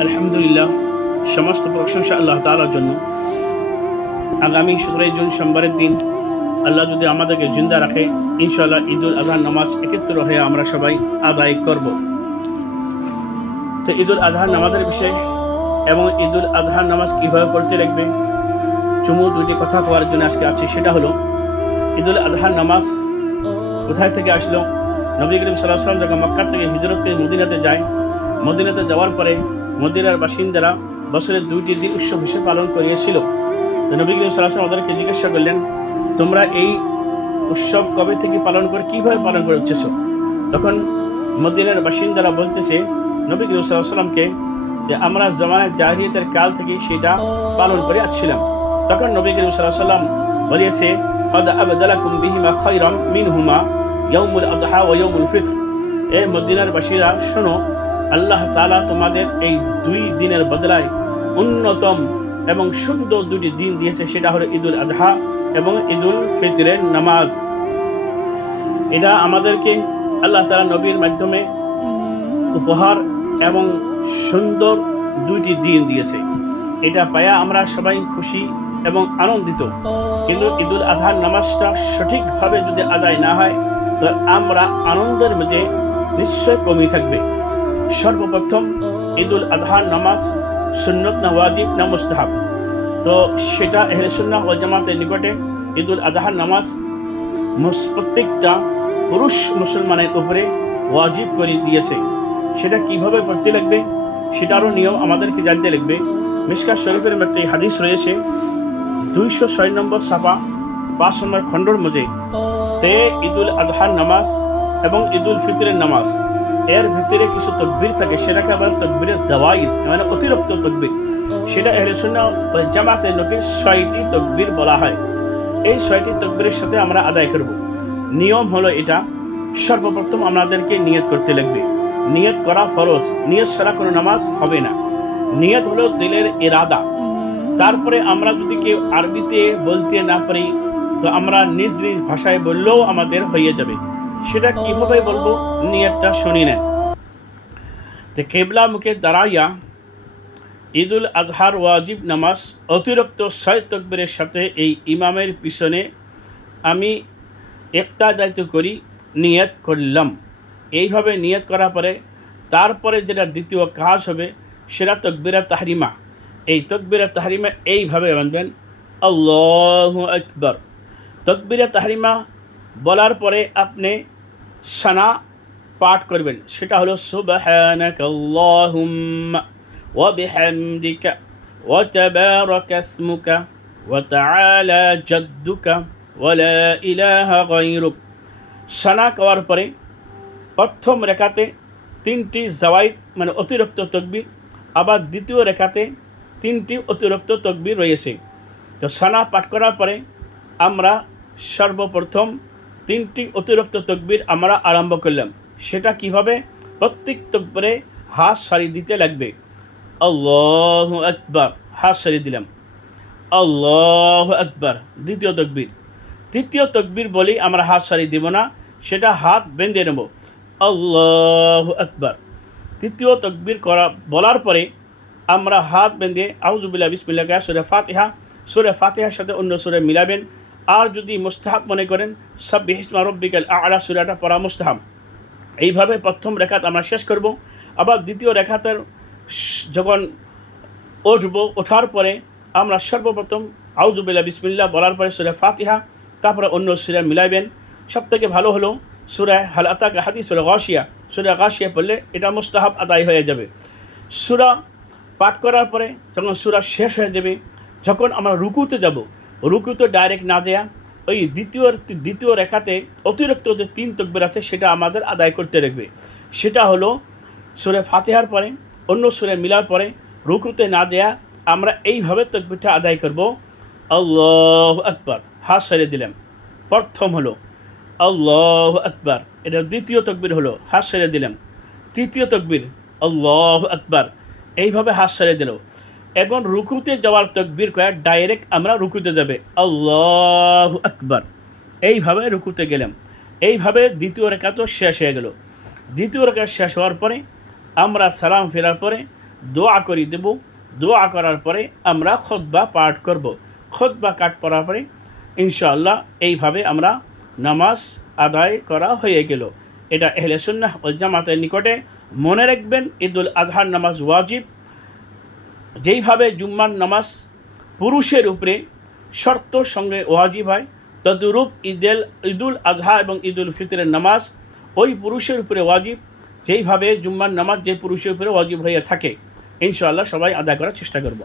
আলহামদুলিল্লাহ, সমস্ত প্রশংসা আল্লাহ তাআলার জন্য। আগামী 17 জুন সোমবারের দিন আল্লাহ যদি আমাদেরকে জিন্দা রাখে, ইনশাআল্লাহ ঈদুল আজহার নামাজ একত্র হয়ে আমরা সবাই আদায় করব। তো ঈদুল আজহার নামাজের বিষয়ে এবং ঈদুল আজহার নামাজ কীভাবে পড়তে লাগবে দুটি কথা কোয়ার জন্য আজকে আছি। সেটা হলো, ঈদুল আজহার নামাজ কোথায় থেকে আসলো? নবী করিম সাল্লাল্লাহু আলাইহি ওয়াসাল্লাম যখন মক্কা থেকে হিজরত করে মদিনাতে যায়, মদিনাতে যাওয়ার পরে মদিনার বাসিন্দারা বছরের 2টি দিন উৎসব হিসেবে পালন করিয়েছিল। তো নবী করিম সাল্লাল্লাহু আলাইহি ওয়াসাল্লাম ওদেরকে জিজ্ঞাসা করলেন, তোমরা এই উৎসব কবে থেকে পালন করে কীভাবে পালন করে উঠেছ? তখন মদিনার বাসিন্দারা বলতেছে নবী করিম সাল্লাল্লাহু আলাইহি ওয়াসাল্লামকে যে আমরা জামানায়ে জাহিলিয়াতের কাল থেকে সেটা পালন করে আসছিলাম। তখন নবী করিম সাল্লাল্লাহু আলাইহি ওয়াসাল্লাম বলেছে, قد أبدلكم بهما خيرا منهما يوم الأضحى ويوم الفطر। এ মদিনার বাসীরা শোনো, আল্লাহ তাআলা তোমাদের এই 2 দিনের বদলায় উন্নতম এবং সুন্দর 2টি দিন দিয়েছে, সেটা হলো ঈদুল আজহা এবং ঈদুল ফিতরের নামাজ। এটা আমাদেরকে আল্লাহ তাআলা নবীর মাধ্যমে উপহার এবং সুন্দর 2টি দিন দিয়েছে। এটা পায়া আমরা সবাই খুশি এবং আনন্দিত। কিন্তু ঈদুল আজহার নামাজটা সঠিকভাবে যদি আদায় না হয় তো আমরা আনন্দের মধ্যে নিশ্চয় কমই থাকবে। সর্বপ্রথম ঈদুল আজহার নামাজ সুন্নত না ওয়াজিব না মুস্তাহাব? তো সেটা আহলে সুন্নাহ ওয়াল জামাতের নিকটে ঈদুল আজহার নামাজ প্রত্যেকটা পুরুষ মুসলমানের উপরে ওয়াজিব করে দিয়েছে। সেটা কিভাবে পড়তে লাগবে সেটারও নিয়ম আমাদেরকে জানতে লাগবে। মিশকাত শরীফের মধ্যে হাদিস রয়েছে 206 নম্বর সাফা 5 নম্বর খণ্ডর মধ্যে তে ঈদুল আজহার নামাজ এবং ঈদুল ফিতরের নামাজ এর ভিতরে কিছু তকবীর থাকে, সেটাকে আবার তকবীরে জাওয়াইদ মানে অতিরিক্ত তকবীর। সেটা আহলে সুন্নাহ ওয়াল জামাতের লোকের 6টি তকবীর বলা হয়। এই 6টি তকবীরের সাথে আমরা আদায় করব। নিয়ম হলো এটা, সর্বপ্রথম আমাদেরকে নিয়ত করতে লাগবে। নিয়ত করা ফরজ, নিয়ত ছাড়া কোনো নামাজ হবে না। নিয়ত হলো দিলের ইরাদা। তারপরে আমরা যদি কেউ আরবিতে বলতে না পারি তো আমরা নিজ নিজ ভাষায় বললেও আমাদের হয়ে যাবে। সেটা কিভাবে বলবো নিয়তটা শুনি নেন। তো কেবলা মুখে দাঁড়াইয়া ঈদুল আজহার ওয়াজিব নামাজ অতিরিক্ত 6 তকবীরের সাথে এই ইমামের পিছনে আমি ইক্তাদায়িত করি, নিয়ত করলাম। এইভাবে নিয়ত করার পরে তারপরে যেটা দ্বিতীয় কাজ হবে সেটা তাকবীরে তাহরিমা। এই তাকবীরে তাহরিমা এইভাবে বাঁধবেন, আল্লাহু আকবার। তাকবীরে তাহরিমা বলার পরে আপনি সানা পাঠ করবেন, সেটা হলো সুবহানাকাল্লাহুম্মা ওয়া বিহামদিকা ওয়া তাবারাকা ইসমুকা ওয়া তাআলা জাদ্দুকা ওয়া লা ইলাহা গায়রুক। সানা করার পরে প্রথম রেখাতে 3টি জাওয়াইদ মানে অতিরিক্ত তকবীর, আবার দ্বিতীয় রেখাতে 3টি অতিরিক্ত তকবীর রয়েছে। তো সানা পাঠ করার পরে আমরা সর্বপ্রথম 3টি অতিরিক্ত তকবীর আমরা আরম্ভ করলাম। সেটা কিভাবে? প্রত্যেক তকবীরে হাত সারি দিতে লাগবে। আল্লাহু আকবার, হাত সারি দিলাম, আল্লাহু আকবার। দ্বিতীয় তকবীর, তৃতীয় তকবীর বলি আমরা হাত সারি দিব না, সেটা হাত বেঁধে নেব, আল্লাহু আকবার। তৃতীয় তকবীর বলার পরে আমরা হাত বেঁধে আউযু বিল্লাহি বিসমিল্লাহ সূরা ফাতিহার সাথে অন্য সূরা মিলাবেন। আর যদি মুস্তাহাব মনে করেন সাব্বিহ ইসমা রাব্বিকাল আ'লা সূরাটা পড়া মুস্তাহাব। এইভাবে প্রথম রেখাত আমরা শেষ করব। আবার দ্বিতীয় রেখাতের যখন ওঠার পরে আমরা সর্বপ্রথম আউযু বিল্লাহি বিসমিল্লাহ বলার পরে সূরা ফাতিহা, তারপরে অন্য সূরা মিলাবেন। সবথেকে ভালো হলো সূরা হাল আতাকা হাদিসুল গাশিয়া, সূরা গাশিয়া পড়লে এটা মুস্তাহাব আদায় হয়ে যাবে। সূরা পাঠ করার পরে যখন সূরা শেষ হয়ে যাবে, যখন আমরা রুকুতে যাব, রুকুতে ডাইরেক্ট না দেয়া ওই দ্বিতীয় রেখাতে অতিরিক্ত যে 3 তকবীর আছে সেটা আমাদের আদায় করতে রাখবে। সেটা হলো সূরা ফাতিহার পরে অন্য সূরা মিলার পরে রুকুতে না দেয়া আমরা এইভাবে তকবীরটা আদায় করব, আল্লাহু আকবার। হাত ছেড়ে দিলাম, প্রথম হলো আল্লাহু আকবার, এটা দ্বিতীয় তকবীর হলো হাত ছেড়ে দিলাম। তৃতীয় তকবীর আল্লাহু আকবার, এইভাবে হাত ছেড়ে দিল। এখন রুকুতে যাওয়ার তকবীর কয়া ডাইরেক্ট আমরা রুকুতে যাবে, আল্লাহু আকবার। এইভাবে রুকুতে গেলাম। এইভাবে দ্বিতীয় রেখাত শেষ হয়ে গেল। দ্বিতীয় রেখা শেষ হওয়ার পরে আমরা সালাম ফেরার পরে দোয়া করে দেব। দোয়া করার পরে আমরা খুতবা পাঠ করব। খুতবা পাঠ করার পরে ইনশাআল্লাহ এইভাবে আমরা নামাজ আদায় করা হয়ে গেল। এটা আহলে সুন্নাহ ওয়াল জামাতের নিকটে মনে রাখবেন, ঈদুল আজহার নামাজ ওয়াজিব। যেইভাবে জুম্মার নামাজ পুরুষের উপরে শর্তর সঙ্গে ওয়াজিব হয়, তদরূপ ঈদুল আজহা এবং ঈদুল ফিতরের নামাজ ওই পুরুষের উপরে ওয়াজিব, যেইভাবে জুম্মার নামাজ যে পুরুষের উপরে ওয়াজিব হয়ে থাকে। ইনশাআল্লাহ সবাই আদায় করার চেষ্টা করব।